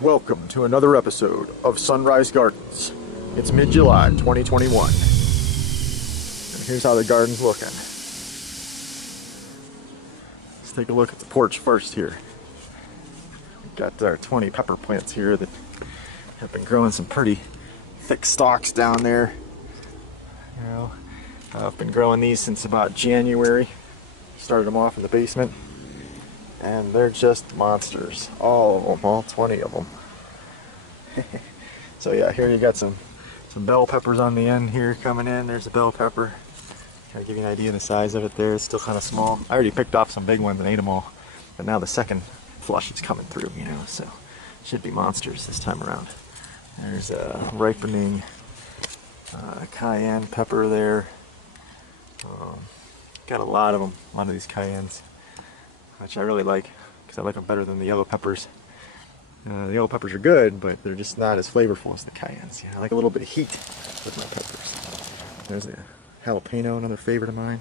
Welcome to another episode of Sunrise Gardens. It's mid-July 2021. And here's how the garden's looking. Let's take a look at the porch first here. We've got our 20 pepper plants here that have been growing some pretty thick stalks down there. You know, I've been growing these since about January. Started them off in the basement. And they're just monsters. All of them, all 20 of them. So yeah, here you got some bell peppers on the end here coming in. There's a bell pepper. Kind of give you an idea of the size of it there. It's still kind of small. I already picked off some big ones and ate them all. But now the second flush is coming through, you know, so should be monsters this time around. There's a ripening cayenne pepper there. Got a lot of them, a lot of these cayennes, which I really like because I like them better than the yellow peppers. The yellow peppers are good, but they're just not as flavorful as the cayennes. Yeah, I like a little bit of heat with my peppers. There's a jalapeno, another favorite of mine.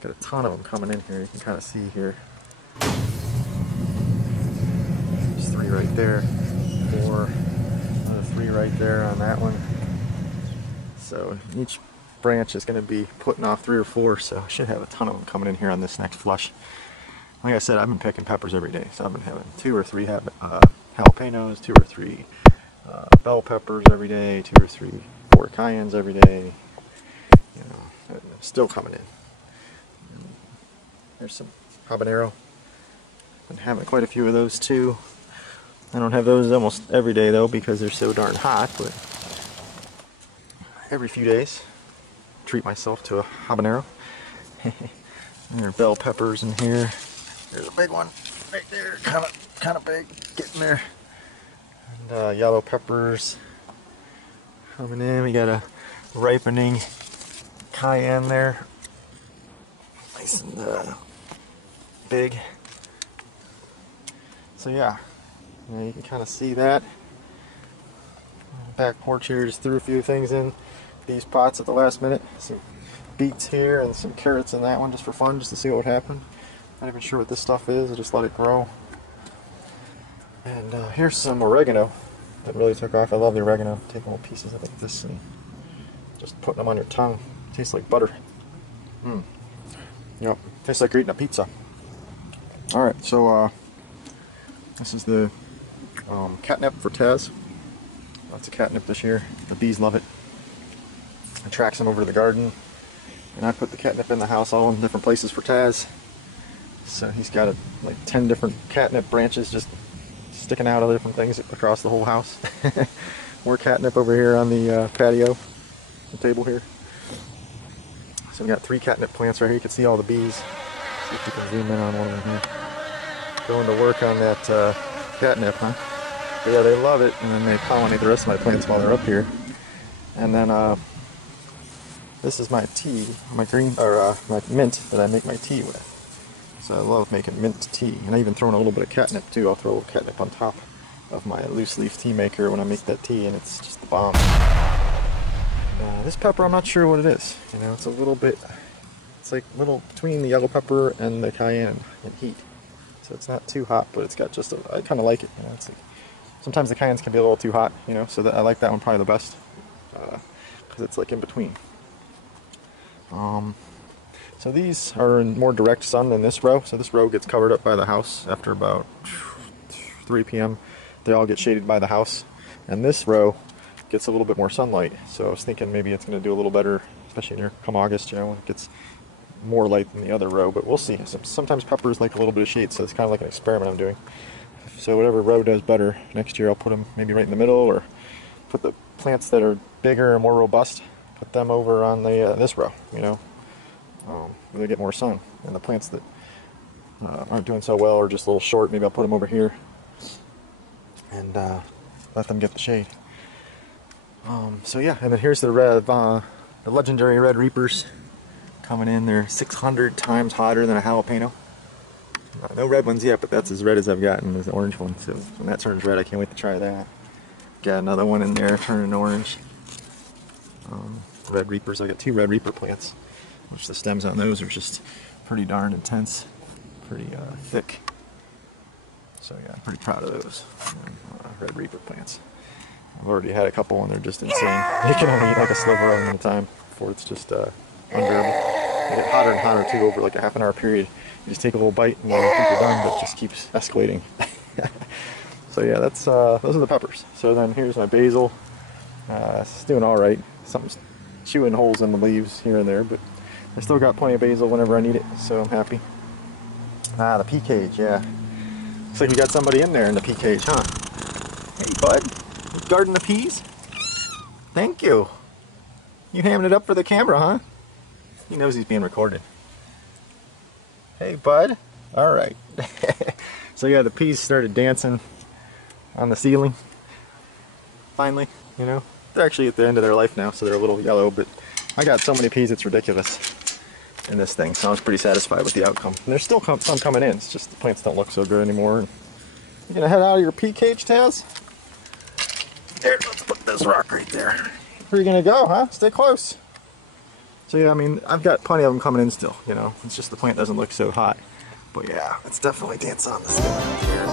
Got a ton of them coming in here. You can kind of see here. There's 3 right there, 4, another 3 right there on that one. So each branch is going to be putting off 3 or 4, so I should have a ton of them coming in here on this next flush. Like I said, I've been picking peppers every day, so I've been having 2 or 3 jalapenos, 2 or 3 bell peppers every day, 2 or 3, 4 cayennes every day. You know, still coming in. There's some habanero. Been having quite a few of those too. I don't have those almost every day though because they're so darn hot, but every few days treat myself to a habanero. There are bell peppers in here. There's a big one right there, kind of big, getting there. And yellow peppers coming in. We got a ripening cayenne there, nice and big. So yeah, you can kind of see that. Back porch here, just threw a few things in these pots at the last minute. Some beets here and some carrots in that one just for fun, just to see what would happen. Not even sure what this stuff is, I just let it grow. And here's some oregano that really took off. I love the oregano. Taking little pieces of like this and just putting them on your tongue. Tastes like butter. Yep, tastes like you're eating a pizza. Alright, so this is the catnip for Taz. Lots of catnip this year. The bees love it. Attracts them over to the garden. And I put the catnip in the house, all in different places for Taz. So he's got like 10 different catnip branches just sticking out of different things across the whole house. More catnip over here on the patio, the table here. So we got 3 catnip plants right here. You can see all the bees. See if you can zoom in on one of them here. Going to work on that catnip, huh? But yeah, they love it, and then they pollinate the rest of my plants while they're up here. And then this is my tea, my mint that I make my tea with. So I love making mint tea, and I even throw in a little bit of catnip too. I'll throw a little catnip on top of my loose leaf tea maker when I make that tea, and it's just the bomb. And, this pepper, I'm not sure what it is. You know, it's a little bit, it's like little between the yellow pepper and the cayenne in heat. So it's not too hot, but it's got just a, I kind of like it. You know, it's like sometimes the cayennes can be a little too hot, you know. So I like that one probably the best because it's like in between. So these are in more direct sun than this row. So this row gets covered up by the house after about 3 p.m. They all get shaded by the house. And this row gets a little bit more sunlight. So I was thinking maybe it's going to do a little better, especially near come August, you know, when it gets more light than the other row. But we'll see. Sometimes peppers like a little bit of shade, so it's kind of like an experiment I'm doing. So whatever row does better next year, I'll put them maybe right in the middle, or put the plants that are bigger and more robust, put them over on the this row, you know. Where they get more sun, and the plants that aren't doing so well or just a little short, maybe I'll put them over here and let them get the shade. So yeah, and then here's the the legendary red reapers coming in. They're 600 times hotter than a jalapeno. No red ones yet, but that's as red as I've gotten, is the orange one. So when that turns red, I can't wait to try that. Got another one in there turning orange. Red reapers. I got 2 red reaper plants, which the stems on those are just pretty darn intense, pretty thick. So yeah, I'm pretty proud of those Red Reaper plants. I've already had a couple and they're just insane. You can only eat like a sliver of them at a time before it's just unbearable. They get hotter and hotter too over like a half an hour period. You just take a little bite and you think you're done, but it just keeps escalating. So yeah, that's those are the peppers. So then here's my basil. It's doing all right. Something's chewing holes in the leaves here and there, but I still got plenty of basil whenever I need it, so I'm happy. Ah, the pea cage, yeah. Looks like we got somebody in there in the pea cage, huh? Hey, bud. You guarding the peas? Thank you. You hamming it up for the camera, huh? He knows he's being recorded. Hey, bud. All right. So yeah, the peas started dancing on the ceiling. Finally, you know. They're actually at the end of their life now, so they're a little yellow, but I got so many peas, it's ridiculous in this thing, so I was pretty satisfied with the outcome. And there's still some coming in, it's just the plants don't look so good anymore. You gonna head out of your pea cage, Taz? There, let's put this rock right there. Where are you gonna go, huh? Stay close. So yeah, I mean, I've got plenty of them coming in still, you know. It's just the plant doesn't look so hot. But yeah, it's definitely dancing on the ceiling here.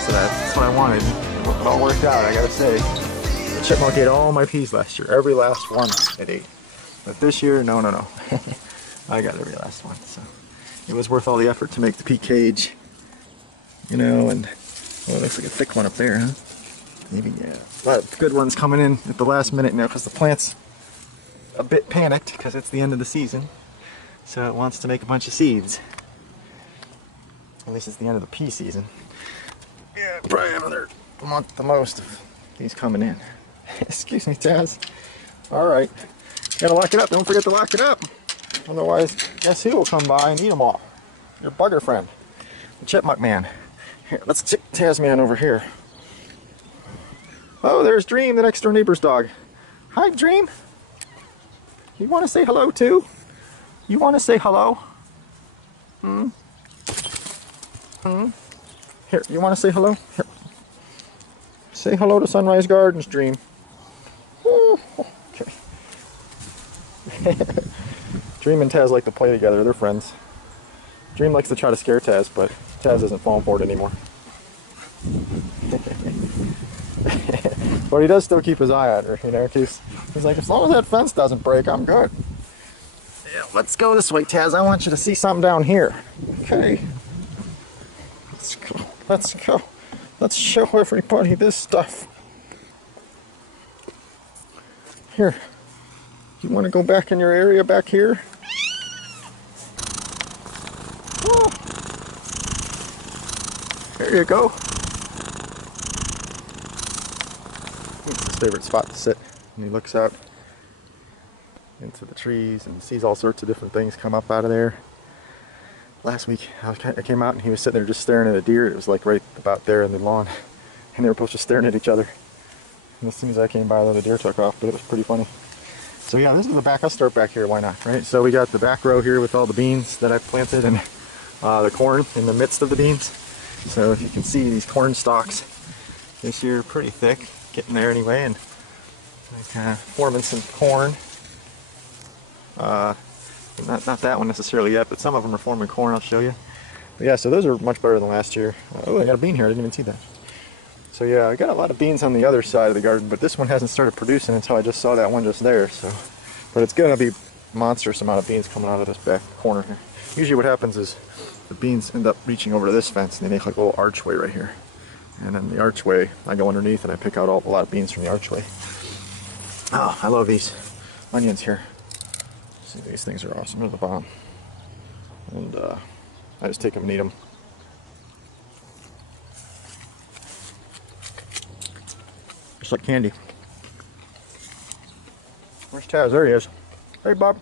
So that's what I wanted. It all worked out, I gotta say. The chipmunk ate all my peas last year. Every last one it ate. But this year, no. I got every last one. So it was worth all the effort to make the pea cage. You know, and oh, it looks like a thick one up there, huh? Maybe, yeah. A lot of good ones coming in at the last minute now because the plant's a bit panicked because it's the end of the season. So it wants to make a bunch of seeds. At least it's the end of the pea season. Yeah, probably another month the most of these coming in. Excuse me, Taz. Alright. Gotta lock it up. Don't forget to lock it up. Otherwise, guess who will come by and eat them all? Your bugger friend. The chipmunk man. Here, let's take Taz man over here. Oh, there's Dream, the next door neighbor's dog. Hi, Dream. You want to say hello, too? You want to say hello? Here, you want to say hello? Here. Say hello to Sunrise Gardens, Dream. Ooh, okay. Dream and Taz like to play together. They're friends. Dream likes to try to scare Taz, but Taz isn't falling for it anymore. But he does still keep his eye on her, you know, he's like, as long as that fence doesn't break, I'm good. Yeah, let's go this way, Taz. I want you to see something down here. Okay. Let's go. Let's go. Let's show everybody this stuff. Here. You want to go back in your area back here? Oh. There you go. It's his favorite spot to sit. And he looks out into the trees and sees all sorts of different things come up out of there. Last week I came out and he was sitting there just staring at a deer. It was like right about there in the lawn. And they were both just staring at each other. And as soon as I came by, the deer took off, but it was pretty funny. So yeah, this is the back. I'll start back here, why not, right? So we got the back row here with all the beans that I've planted and the corn in the midst of the beans. So if you can see these corn stalks this year, pretty thick, getting there anyway, and like forming some corn. Not that one necessarily yet, but some of them are forming corn. I'll show you. But yeah, so those are much better than last year. Oh, I got a bean here. I didn't even see that. So yeah, I got a lot of beans on the other side of the garden, but this one hasn't started producing until I just saw that one just there. So, but it's gonna be a monstrous amount of beans coming out of this back corner here. Usually what happens is the beans end up reaching over to this fence and they make like a little archway right here. And then the archway, I go underneath and I pick out a lot of beans from the archway. Oh, I love these onions here. See, these things are awesome. They're the bomb. And I just take them and eat them. Just like candy. Where's Taz? There he is. Hey, Bob.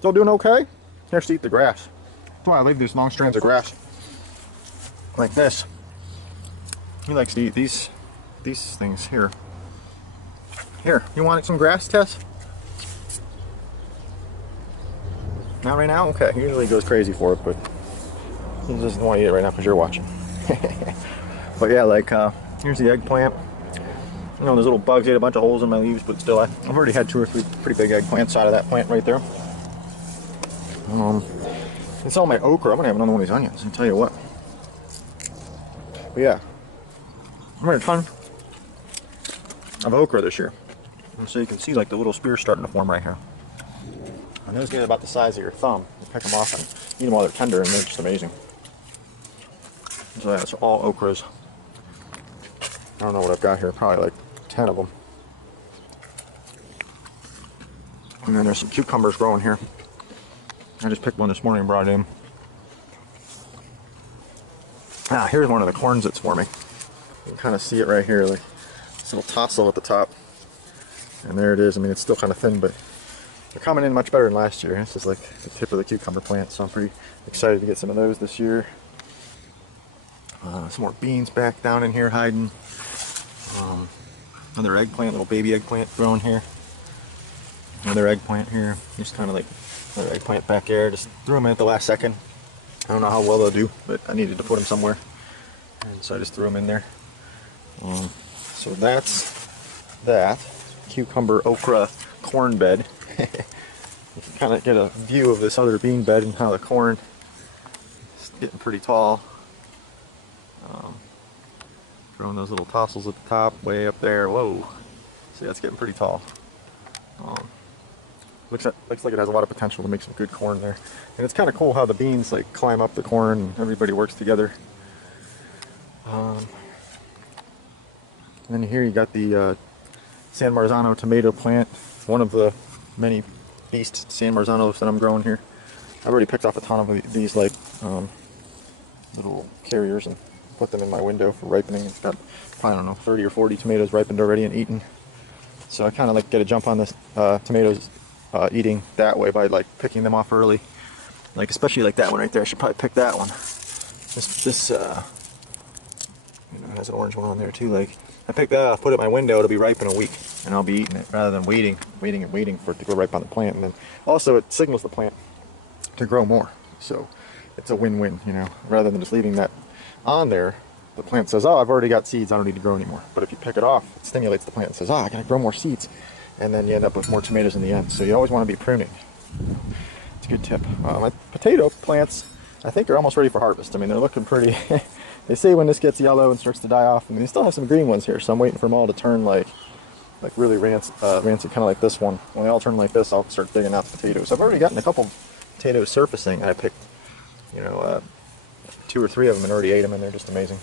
Still doing okay? He has to eat the grass. That's why I leave these long strands of grass. Like this. He likes to eat these things here. Here, you want some grass, Tess? Not right now? Okay, usually he goes crazy for it, but he doesn't want to eat it right now because you're watching. But yeah, like, here's the eggplant. You know, there's little bugs ate a bunch of holes in my leaves, but still, I've already had 2 or 3 pretty big eggplants out of that plant right there. It's all my okra. I'm gonna have another one of these onions, I'll tell you what. But yeah, I made a ton of okra this year. And so you can see like the little spears starting to form right here. And those get about the size of your thumb. You pick them off and eat them while they're tender, and they're just amazing. So that's all okras. I don't know what I've got here, probably like 10 of them. And then there's some cucumbers growing here. I just picked one this morning and brought it in. Ah, here's one of the corns that's forming. You can kind of see it right here, like this little tassel at the top. And there it is. I mean, it's still kind of thin, but they're coming in much better than last year. This is like the tip of the cucumber plant, so I'm pretty excited to get some of those this year. Some more beans back down in here hiding. Another eggplant, little baby eggplant growing here. Another eggplant here. Just kind of like another eggplant back there. Just threw them in at the last second. I don't know how well they'll do, but I needed to put them somewhere. And so I just threw them in there. So that's that. Cucumber, okra, corn bed. You can kind of get a view of this other bean bed and how the corn is getting pretty tall. Growing those little tassels at the top, way up there. Whoa! See, that's getting pretty tall. Looks like it has a lot of potential to make some good corn there. And it's kind of cool how the beans like climb up the corn and everybody works together. And then here you got the San Marzano tomato plant. One of the many beast San Marzanos that I'm growing here. I've already picked off a ton of these like little carriers and put them in my window for ripening. It's got, I don't know, 30 or 40 tomatoes ripened already and eaten. So I kind of like get a jump on this tomatoes eating that way by like picking them off early. Like especially like that one right there. I should probably pick that one. This you know, has an orange one on there too. Like I picked that off, put it in my window. It'll be ripe in a week, and I'll be eating it rather than waiting for it to go ripe on the plant. And then also it signals the plant to grow more. So it's a win-win, you know. Rather than just leaving that on there, the plant says, "Oh, I've already got seeds. I don't need to grow anymore." But if you pick it off, it stimulates the plant and says, "Oh, I gotta grow more seeds," and then you end up with more tomatoes in the end. So you always want to be pruning. It's a good tip. My potato plants, I think, are almost ready for harvest. I mean, they're looking pretty. They say when this gets yellow and starts to die off. I mean, they still have some green ones here, so I'm waiting for them all to turn like really rancid, kind of like this one. When they all turn like this, I'll start digging out the potatoes. I've already gotten a couple potatoes surfacing. I picked, you know, 2 or 3 of them and already ate them, and they're just amazing.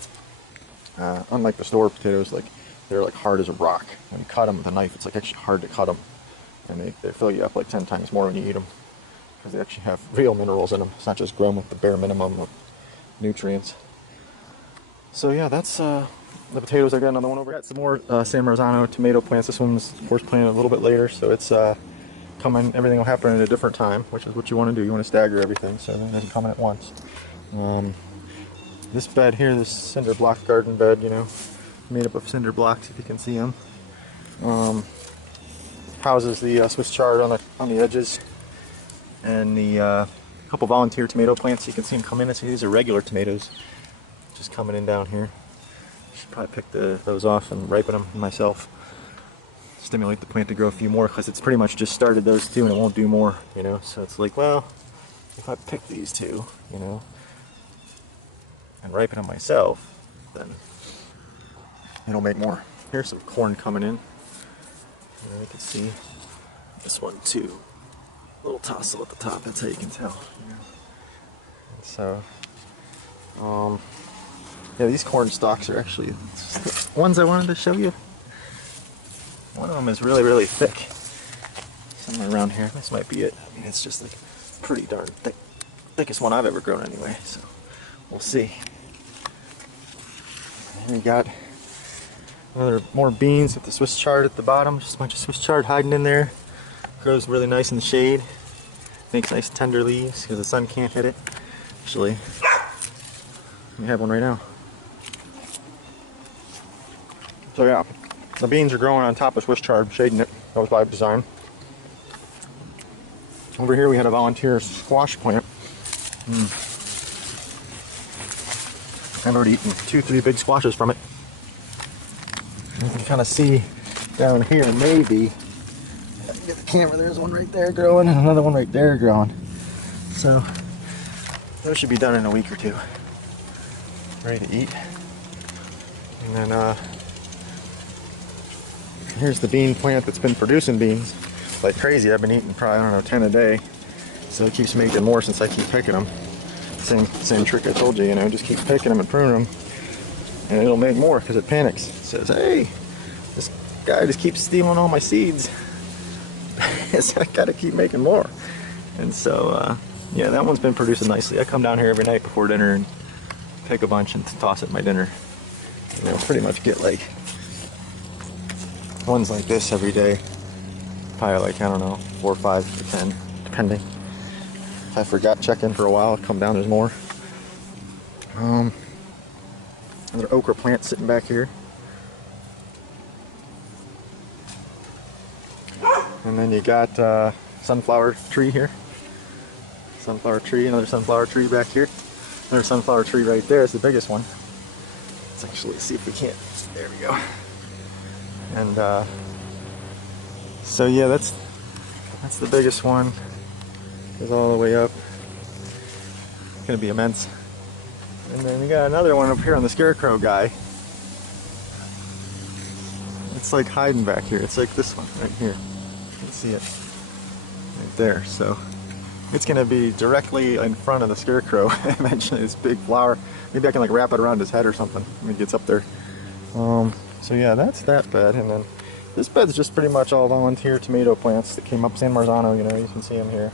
Unlike the store potatoes, like they're like hard as a rock. When you cut them with a knife, it's like actually hard to cut them, and they fill you up like 10 times more when you eat them because they actually have real minerals in them. It's not just grown with the bare minimum of nutrients. So yeah, that's the potatoes. I got another one over. Got some more San Marzano tomato plants. This one's of course planted a little bit later, so it's coming. Everything will happen at a different time, which is what you want to do. You want to stagger everything so everything doesn't come in at once. This bed here, this cinder block garden bed, you know, made up of cinder blocks, if you can see them, houses the Swiss chard on the edges, and the couple volunteer tomato plants. You can see them come in. See, these are regular tomatoes, just coming in down here. Should probably pick those off and ripen them myself. Stimulate the plant to grow a few more, because it's pretty much just started those two and it won't do more, you know. So it's like, well, if I pick these two, you know, and ripen them myself, then it'll make more. Here's some corn coming in. You can see this one too. A little tassel at the top, that's how you can tell. So, yeah, these corn stalks are actually the ones I wanted to show you. One of them is really, really thick. Somewhere around here. This might be it. I mean, it's just like pretty darn thick. Thickest one I've ever grown anyway, so we'll see. And we got more beans with the Swiss chard at the bottom. Just a bunch of Swiss chard hiding in there. Grows really nice in the shade. Makes nice tender leaves because the sun can't hit it. Actually, we have one right now. So yeah, the beans are growing on top of Swiss chard, shading it. That was by design. Over here we had a volunteer squash plant. I've already eaten 2-3 big squashes from it. You can kind of see down here, maybe. Get the camera, there's one right there growing and another one right there growing. So, those should be done in a week or two. Ready to eat. And then here's the bean plant that's been producing beans like crazy. I've been eating probably, I don't know, 10 a day. So it keeps making more since I keep picking them. Same trick I told you, you know, just keep picking them and pruning them. And it'll make more because it panics. It says, hey, this guy just keeps stealing all my seeds. So I gotta keep making more. And so, yeah, that one's been producing nicely. I come down here every night before dinner and pick a bunch and toss it in my dinner. And I'll pretty much get like ones like this every day. Probably like, I don't know, 4 or 5 to 10, depending. If I forgot check in for a while, I'll come down, there's more. Another okra plant sitting back here. And then you got sunflower tree here. Sunflower tree, another sunflower tree back here. Another sunflower tree right there. It's the biggest one. Let's actually see if we can't. There we go. And so yeah, that's the biggest one. Goes all the way up. It's gonna be immense. And then we got another one up here on the scarecrow guy. It's like hiding back here. It's like this one right here. You can see it right there. So it's gonna be directly in front of the scarecrow eventually. This big flower. Maybe I can like wrap it around his head or something when he gets up there. So yeah, that's that bed. And then this bed's just pretty much all volunteer tomato plants that came up San Marzano, you know, you can see them here.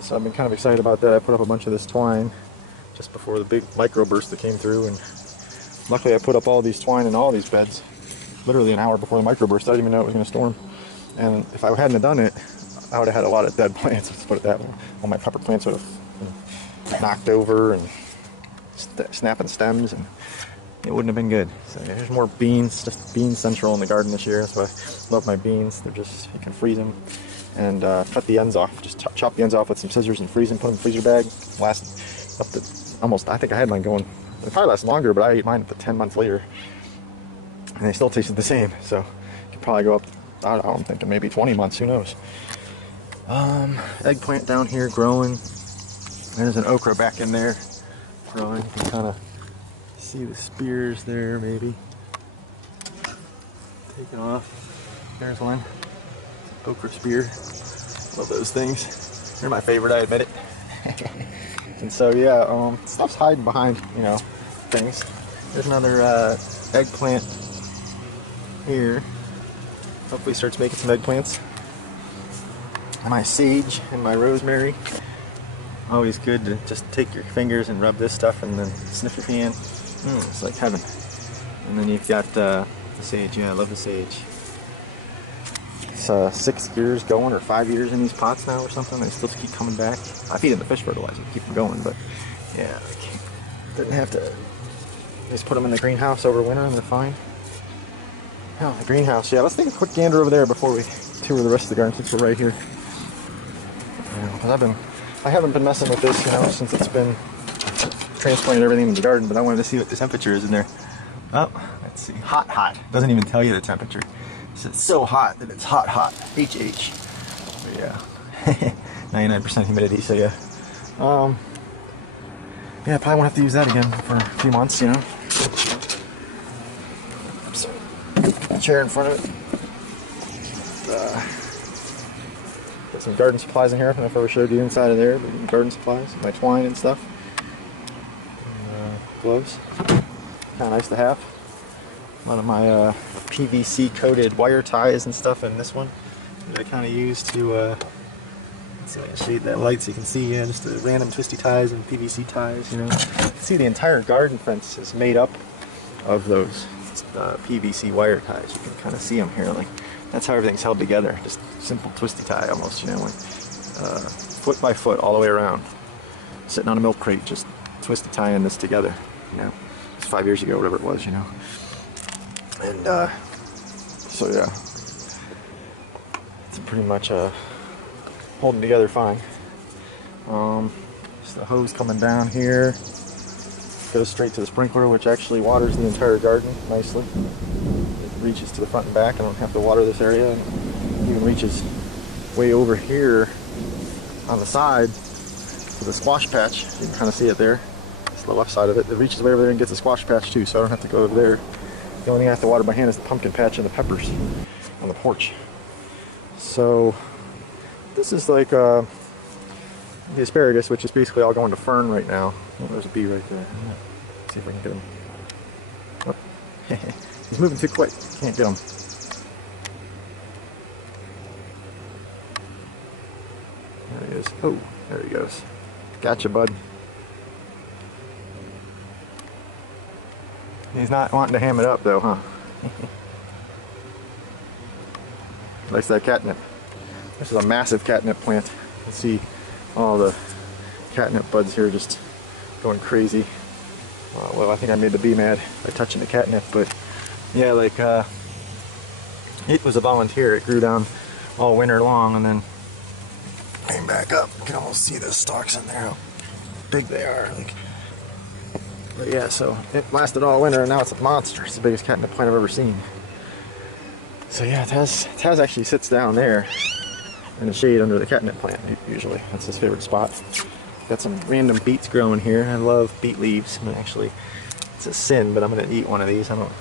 So I've been kind of excited about that. I put up a bunch of this twine just before the big microburst that came through, and luckily I put up all these twine in all these beds literally an hour before the microburst. I didn't even know it was going to storm. And if I hadn't have done it, I would have had a lot of dead plants, let's put it that way. All my pepper plants would have knocked over and snapping stems, and it wouldn't have been good. So yeah, there's more beans, just beans central in the garden this year. That's why I love my beans. They're just, you can freeze them and cut the ends off. Just chop the ends off with some scissors and freeze them, put them in the freezer bag. Last up to almost, I think I had mine going, it probably lasts longer, but I ate mine up to 10 months later. And they still tasted the same. So you could probably go up, I'm thinking maybe 20 months, who knows. Eggplant down here growing. There's an okra back in there growing. You can kind of see the spears there, maybe. Taking off. There's one. Okra spear. Love those things. They're my favorite, I admit it. And so yeah, stuff's hiding behind, you know, things. There's another eggplant here. Hopefully starts making some eggplants. My sage and my rosemary. Always good to just take your fingers and rub this stuff and then sniff your hand. It's like heaven. And then you've got the sage. Yeah, I love the sage. It's 6 years going, or 5 years in these pots now or something. They still keep coming back. I feed them the fish fertilizer to keep them going, but yeah, didn't have to. Just put them in the greenhouse over winter and they're fine. Oh, the greenhouse. Yeah, let's take a quick gander over there before we tour the rest of the garden since we're right here. Because I haven't been messing with this, you know, since it's been transplanted everything in the garden, but I wanted to see what the temperature is in there. Oh, let's see. Hot. Doesn't even tell you the temperature. So it's so hot that it's hot. HH. So yeah. 99% humidity, so yeah. Yeah, probably won't have to use that again for a few months, you know. Oops. Put a chair in front of it. Got some garden supplies in here. I don't know if I ever showed you inside of there, but garden supplies, my twine and stuff. And, gloves. Kind of nice to have. A lot of my PVC coated wire ties and stuff in this one that I kind of use to, let's see if I can shade that light so you can see, just the random twisty ties and PVC ties, you know. You can see the entire garden fence is made up of those PVC wire ties. You can kind of see them here, like that's how everything's held together. Just simple twisty tie almost, you know, like foot by foot all the way around. Sitting on a milk crate, just twisty tying this together, you know. It's 5 years ago, whatever it was, you know. And so yeah, it's pretty much holding together fine. Just the hose coming down here goes straight to the sprinkler, which actually waters the entire garden nicely. It reaches to the front and back. I don't have to water this area, and even reaches way over here on the side to the squash patch. You can kind of see it there. the left side of it. It reaches way over there and gets a squash patch too, so I don't have to go over there. The only thing I have to water by hand is the pumpkin patch and the peppers on the porch. So this is like the asparagus, which is basically all going to fern right now. Oh, there's a bee right there. Let's see if we can get him. Oh. He's moving too quick. Can't get him. There he is. Oh, there he goes. Gotcha, bud. He's not wanting to ham it up though, huh? Likes that catnip. This is a massive catnip plant. You can see all the catnip buds here just going crazy. Well, I think I made the bee mad by touching the catnip, but yeah, like it was a volunteer. It grew down all winter long and then came back up. You can almost see the stalks in there, how big they are. Like, but yeah, so it lasted all winter and now it's a monster. It's the biggest catnip plant I've ever seen. So yeah, Taz actually sits down there in the shade under the catnip plant usually. That's his favorite spot. Got some random beets growing here. I love beet leaves. I mean, actually, it's a sin, but I'm gonna eat one of these. I don't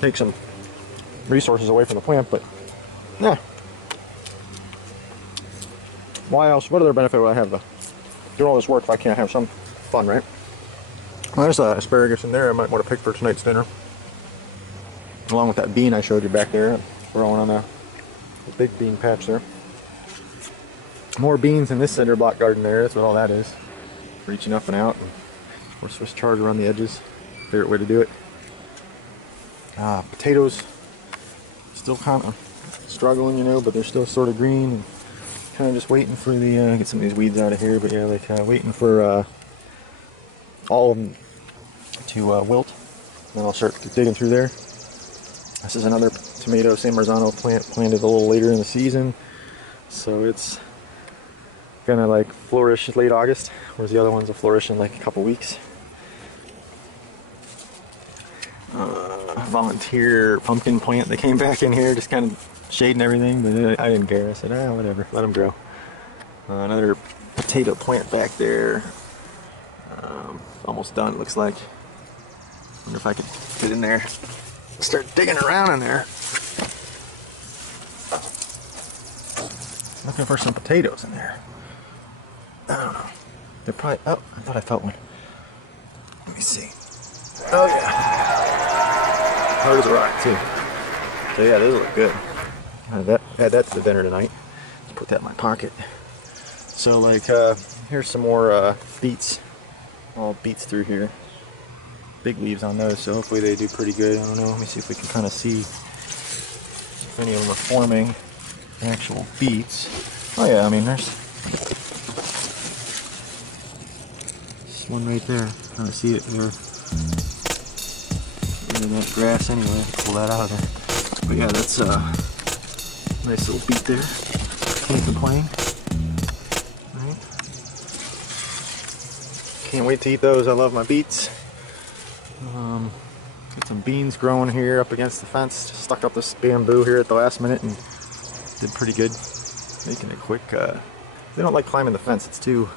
take some resources away from the plant, but yeah. Why else? What other benefit would I have to do all this work if I can't have some fun, right? Well, there's asparagus in there I might want to pick for tonight's dinner. Along with that bean I showed you back there, growing on the big bean patch there. More beans in this cinder block garden there. That's what all that is. Reaching up and out. And we're Swiss chard around the edges. Favorite way to do it. Potatoes. Still kind of struggling, you know, but they're still sort of green. And kind of just waiting for the get some of these weeds out of here. But yeah, like waiting for all of them to wilt. Then I'll start digging through there. This is another tomato San Marzano plant planted a little later in the season, so it's gonna like flourish late August, whereas the other ones will flourish in like a couple weeks. Volunteer pumpkin plant that came back in here, just kind of shading everything, but I didn't care. I said, whatever, let them grow. Another potato plant back there, almost done, it looks like. Wonder if I could get in there. Start digging around in there. Looking for some potatoes in there. I don't know. They're probably. Oh, I thought I felt one. Let me see. Oh yeah. Hard as a rock too. So yeah, those look good. Add that to the dinner tonight. Let's put that in my pocket. So like, here's some more beets. All beets through here. Big leaves on those, so hopefully they do pretty good. I don't know. Let me see if we can kind of see if any of them are forming actual beets. Oh yeah, I mean there's one right there. Kind of see it there. In that grass anyway. Pull that out of there. But yeah, that's a nice little beet there. Can't complain. Right. Can't wait to eat those. I love my beets. Got some beans growing here up against the fence. Just stuck up this bamboo here at the last minute and did pretty good. Making it quick. They don't like climbing the fence. It's too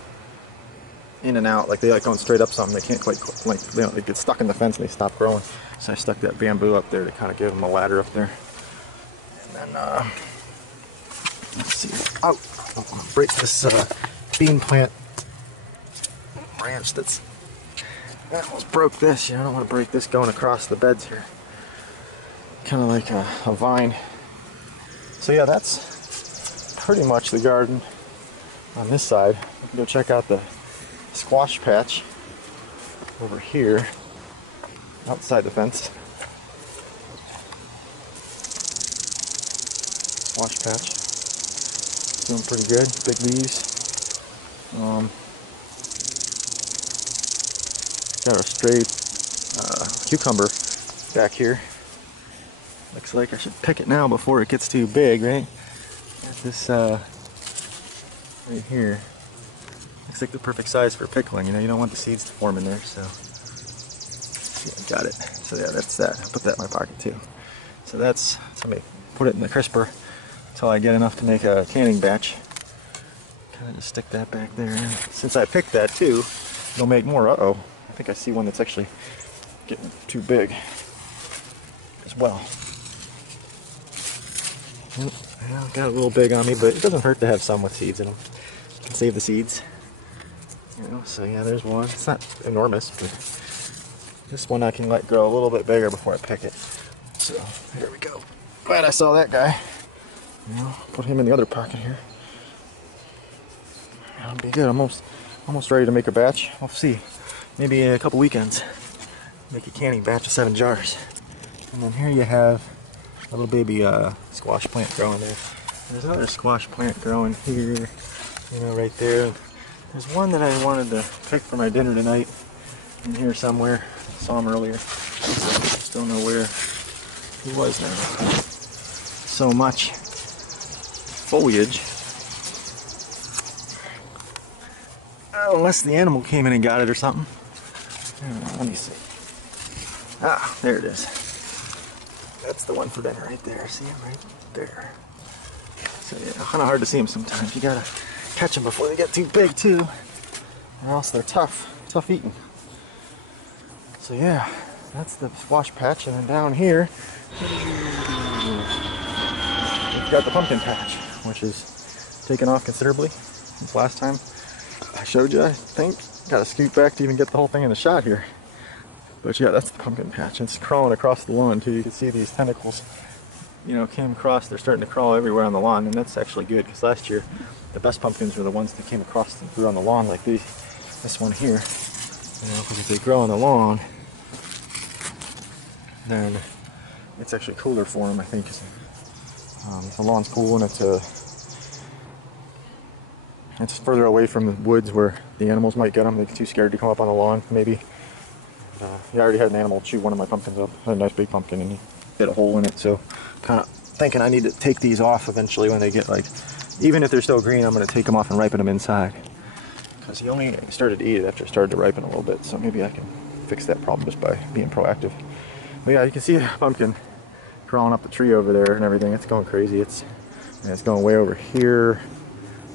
in and out. Like they like going straight up something. They can't quite like they get stuck in the fence and they stop growing. So I stuck that bamboo up there to kind of give them a ladder up there. And then let's see. Oh, I'm gonna break this bean plant branch that's. I almost broke this. You know, I don't want to break this going across the beds here. Kind of like a vine. So yeah, that's pretty much the garden on this side. We can go check out the squash patch over here outside the fence. Squash patch. Doing pretty good. Big leaves. Got a stray cucumber back here. Looks like I should pick it now before it gets too big, right? Got this right here. Looks like the perfect size for pickling. You know, you don't want the seeds to form in there, so. Yeah, got it. So yeah, that's that. I'll put that in my pocket too. So that's, somebody put it in the crisper until I get enough to make a canning batch. kind of just stick that back there. And since I picked that too, it'll make more. Uh-oh. I think I see one that's actually getting too big as well. Yeah, got a little big on me, but it doesn't hurt to have some with seeds in them. You can save the seeds. You know, so yeah, there's one. It's not enormous, but this one I can let grow a little bit bigger before I pick it. So there we go. Glad I saw that guy. You know, put him in the other pocket here. That'll be good. Almost ready to make a batch. We'll see. Maybe in a couple weekends, make a canning batch of 7 jars. And then here you have a little baby squash plant growing there. There's another squash plant growing here, you know, right there. There's one that I wanted to pick for my dinner tonight in here somewhere. Saw him earlier. Just don't know where he was now. So much foliage. Unless the animal came in and got it or something. Let me see. Ah, there it is. That's the one for dinner right there. See him right there. So yeah, kind of hard to see them sometimes. You gotta catch them before they get too big too, or else they're tough eating. So yeah, that's the squash patch, and then down here we've got the pumpkin patch, which is taken off considerably since last time I showed you. I think gotta scoot back to even get the whole thing in the shot here. But yeah, that's the pumpkin patch. It's crawling across the lawn too. You can see these tentacles, you know, came across. They're starting to crawl everywhere on the lawn, and that's actually good because last year the best pumpkins were the ones that came across and grew on the lawn like these. This one here, you know, because if they grow on the lawn, then it's actually cooler for them, I think. The lawn's cool, and it's further away from the woods where the animals might get them. They're too scared to come up on the lawn, maybe. I already had an animal chew one of my pumpkins up. I had a nice big pumpkin, and he hit a hole in it. So, kind of thinking I need to take these off eventually when they get like, even if they're still green, I'm going to take them off and ripen them inside. Because he only started to eat it after it started to ripen a little bit. So maybe I can fix that problem just by being proactive. But yeah, you can see a pumpkin crawling up the tree over there and everything. It's going crazy. It's going way over here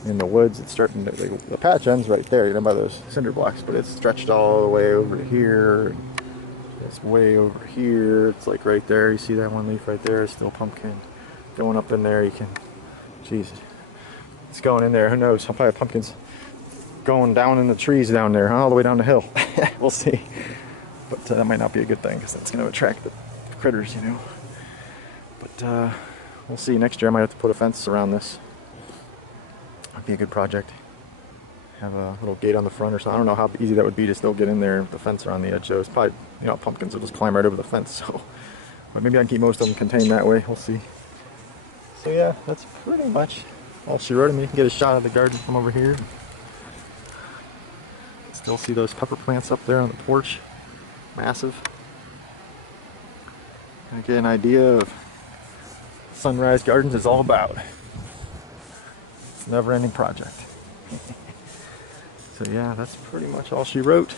in the woods. It's starting to, the patch ends right there, you know, by those cinder blocks, but it's stretched all the way over to here. It's way over here. It's like right there. You see that one leaf right there? It's still pumpkin going up in there. You can, jeez, it's going in there. Who knows? I'll probably have pumpkins going down in the trees down there, all the way down the hill. We'll see. But that might not be a good thing because that's going to attract the critters, you know. But we'll see. Next year I might have to put a fence around this. That'd be a good project. Have a little gate on the front or something. I don't know how easy that would be to still get in there with the fence around the edge. So it's probably, you know, pumpkins will just climb right over the fence. So, but maybe I can keep most of them contained that way. We'll see. So yeah, that's pretty much all she wrote. I mean, you can get a shot of the garden from over here. Still see those pepper plants up there on the porch. Massive. And get an idea of Sunrise Gardens is all about. It's a never-ending project. So yeah, that's pretty much all she wrote.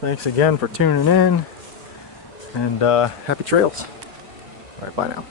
Thanks again for tuning in, and happy trails. All right, bye now.